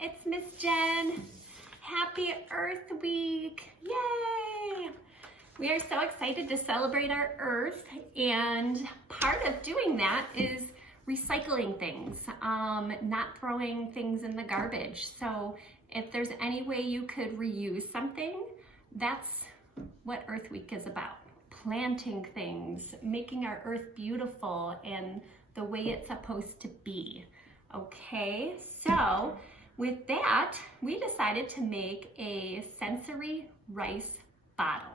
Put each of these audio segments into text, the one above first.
it's Miss Jen. Happy Earth Week, yay! We are so excited to celebrate our Earth, and part of doing that is recycling things, not throwing things in the garbage. So if there's any way you could reuse something, that's what Earth Week is about. Planting things, making our Earth beautiful and the way it's supposed to be. Okay, so with that, we decided to make a sensory rice bottle.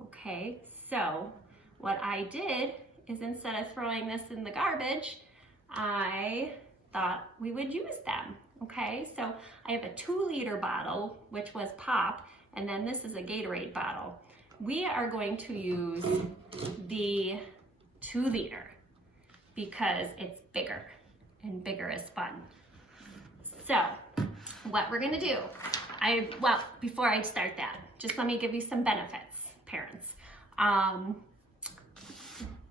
Okay, so what I did is instead of throwing this in the garbage, I thought we would use them. Okay, so I have a 2-liter bottle, which was pop, and then this is a Gatorade bottle. We are going to use the 2-liter because it's bigger, and bigger is fun. So what we're gonna do, well, before I start that, just let me give you some benefits, parents.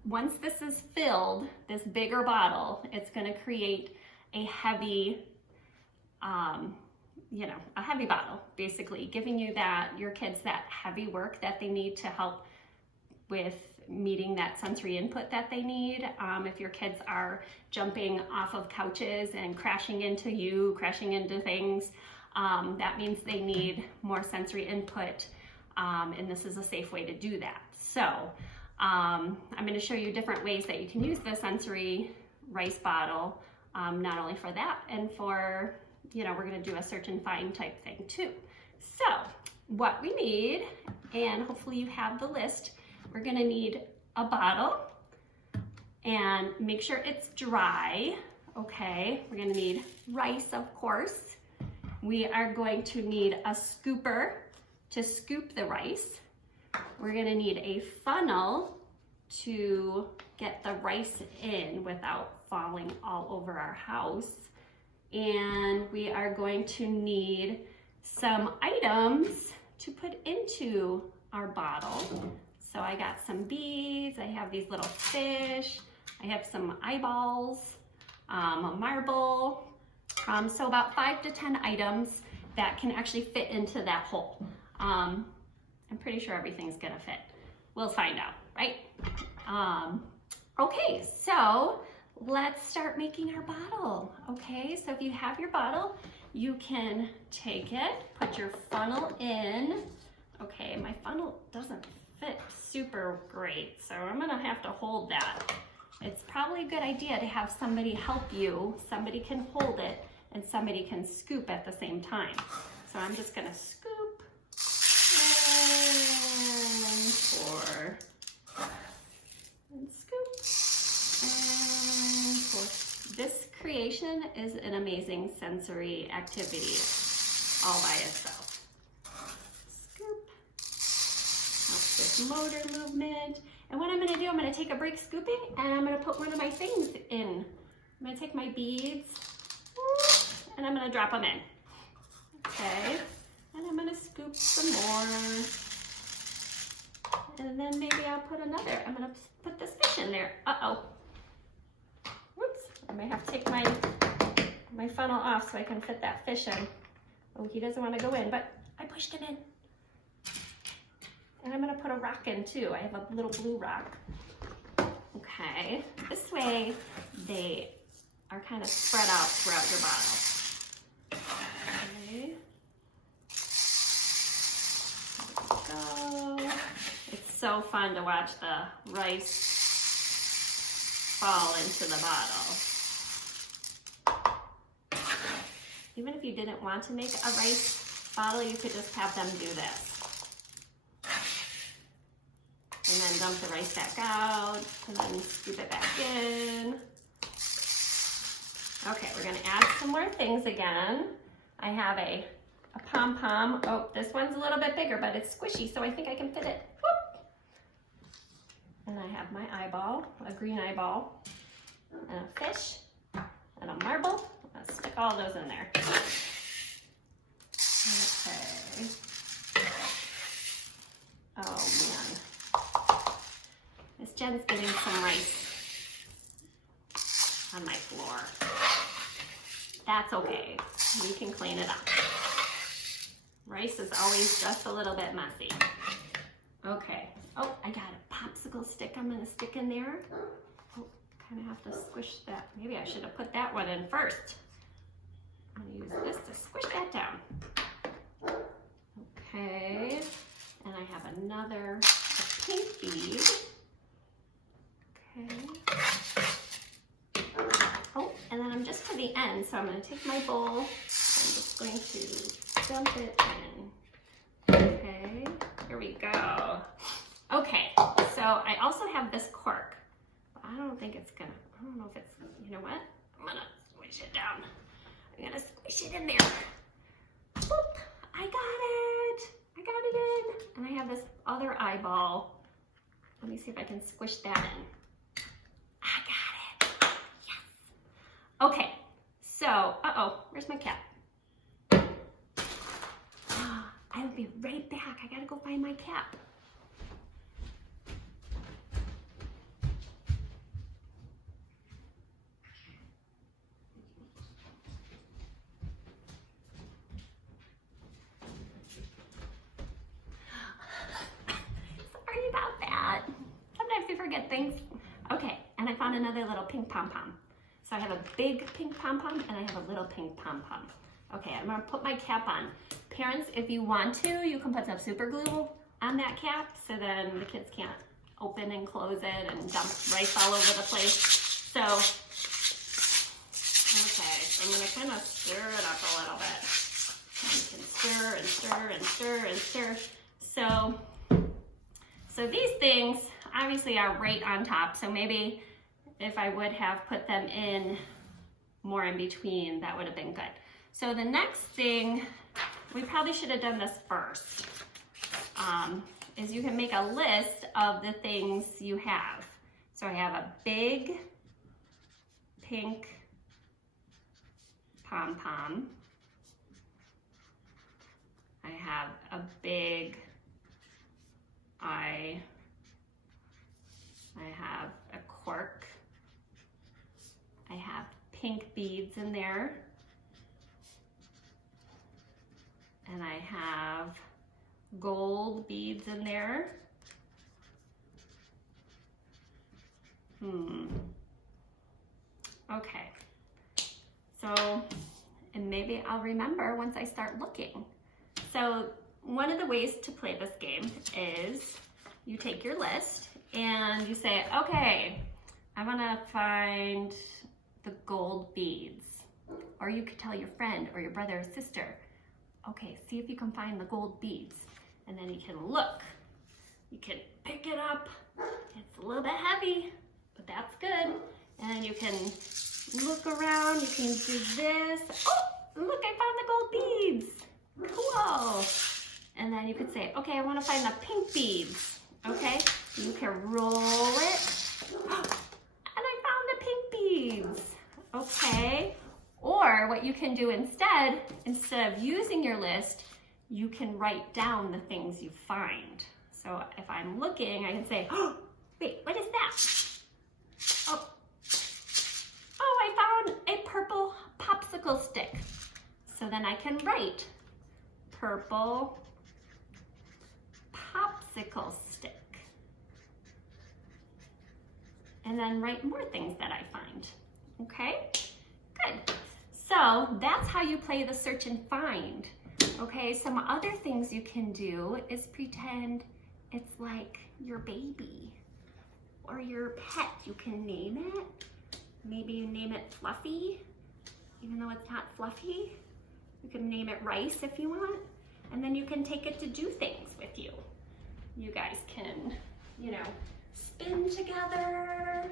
Once this is filled, this bigger bottle, it's gonna create a heavy, a heavy bottle, basically, giving you your kids that heavy work that they need to help with meeting that sensory input that they need. If your kids are jumping off of couches and crashing into things, that means they need more sensory input, and this is a safe way to do that. So I'm going to show you different ways that you can use the sensory rice bottle, not only for that, and for, we're going to do a search and find type thing too. So what we need, and hopefully you have the list, we're going to need a bottle, and make sure it's dry. Okay, we're going to need rice, of course. We are going to need a scooper to scoop the rice. We're going to need a funnel to get the rice in without falling all over our house. And we are going to need some items to put into our bottle. So I got some beads, I have these little fish, I have some eyeballs, a marble. So about 5 to 10 items that can actually fit into that hole. I'm pretty sure everything's gonna fit. We'll find out, right? Okay, so let's start making our bottle. Okay, so if you have your bottle, you can take it, put your funnel in. Okay, my funnel doesn't fit super great, so I'm gonna have to hold that. It's probably a good idea to have somebody help you. Somebody can hold it and somebody can scoop at the same time. So I'm just gonna scoop and scoop and pour. This creation is an amazing sensory activity all by itself. Motor movement. And what I'm going to do, I'm going to take a break scooping and I'm going to put one of my things in. I'm going to take my beads and I'm going to drop them in. Okay, and I'm going to scoop some more. And then maybe I'll put another. I'm going to put this fish in there. Uh-oh. Whoops. I may have to take my funnel off so I can fit that fish in. Oh, he doesn't want to go in, but I pushed him in. And I'm going to put a rock in too. I have a little blue rock. Okay, this way they are kind of spread out throughout your bottle. Okay. There we go. It's so fun to watch the rice fall into the bottle. Even if you didn't want to make a rice bottle, you could just have them do this. And then dump the rice back out, and then scoop it back in. Okay, we're gonna add some more things again. I have a pom-pom. Oh, this one's a little bit bigger, but it's squishy, so I think I can fit it. Whoop. And I have my eyeball, a green eyeball, and a fish, and a marble. I'll stick all those in there. Okay. Oh man. Miss Jen's getting some rice on my floor. that's okay. We can clean it up. Rice is always just a little bit messy. Okay. Oh, I got a popsicle stick I'm gonna stick in there. Oh, kind of have to squish that. Maybe I should have put that one in first. I'm gonna use this to squish that down. Okay. And I have another pink bead. Okay. Oh, and then I'm just to the end, so I'm gonna take my bowl. I'm just going to dump it in. Okay, here we go. Okay, so I also have this cork. I don't think it's gonna, I don't know if it's, you know what? I'm gonna squish it down. I'm gonna squish it in there. Boop, I got it. I got it in. And I have this other eyeball. Let me see if I can squish that in. I got it. Yes. Okay, so, uh-oh, where's my cap? I'll be right back. I gotta go find my cap. Sorry about that. Sometimes we forget things. Okay, and I found another little pink pom-pom. So I have a big pink pom-pom and I have a little pink pom-pom. Okay, I'm gonna put my cap on. Parents, if you want to, you can put some super glue on that cap so then the kids can't open and close it and dump rice all over the place. So, okay, so I'm gonna kind of stir it up a little bit. And you can stir and stir and stir and stir. So these things obviously are right on top. So maybe if I would have put them in more in between, that would have been good. So the next thing, we probably should have done this first, is you can make a list of the things you have. So I have a big pink pom-pom. I have a big eye. I have a cork. I have pink beads in there. And I have gold beads in there. Okay. So, and maybe I'll remember once I start looking. So one of the ways to play this game is you take your list and you say, okay, I wanna find the gold beads. Or you could tell your friend or your brother or sister, okay, see if you can find the gold beads. And then you can look. You can pick it up. It's a little bit heavy, but that's good. And you can look around. You can do this. Oh, look, I found the gold beads. Cool. And then you could say, okay, I want to find the pink beads. Okay, you can roll it. And I found the pink beads. Okay. Or what you can do instead of using your list, you can write down the things you find. So if I'm looking, I can say, oh, wait, what is that? Oh, I found a purple popsicle stick. So then I can write purple popsicle stick. And then write more things that I find. Okay, good. So that's how you play the search and find. Okay, some other things you can do is pretend it's like your baby or your pet. You can name it. Maybe you name it Fluffy, even though it's not fluffy. You can name it Rice if you want. And then you can take it to do things with you. You guys can, you know, spin together.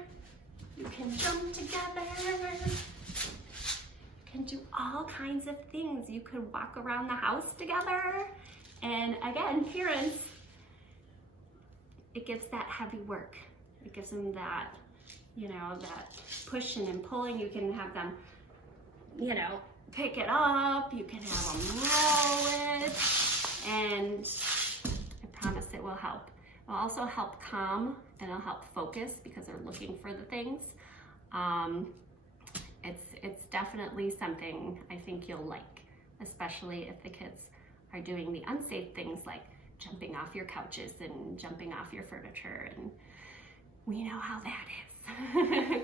You can jump together. Can do all kinds of things. You could walk around the house together. And again, parents, it gives that heavy work. It gives them that, you know, that pushing and pulling. You can have them, you know, pick it up. You can have them roll it. And I promise it will help. It will also help calm and it'll help focus because they're looking for the things. it's definitely something I think you'll like, especially if the kids are doing the unsafe things like jumping off your couches and jumping off your furniture, and we know how that is.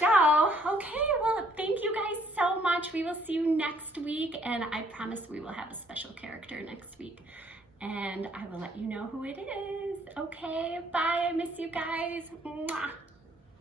So, okay, well, thank you guys so much. We will see you next week, and I promise we will have a special character next week, and I will let you know who it is. Okay, bye. I miss you guys. Mwah.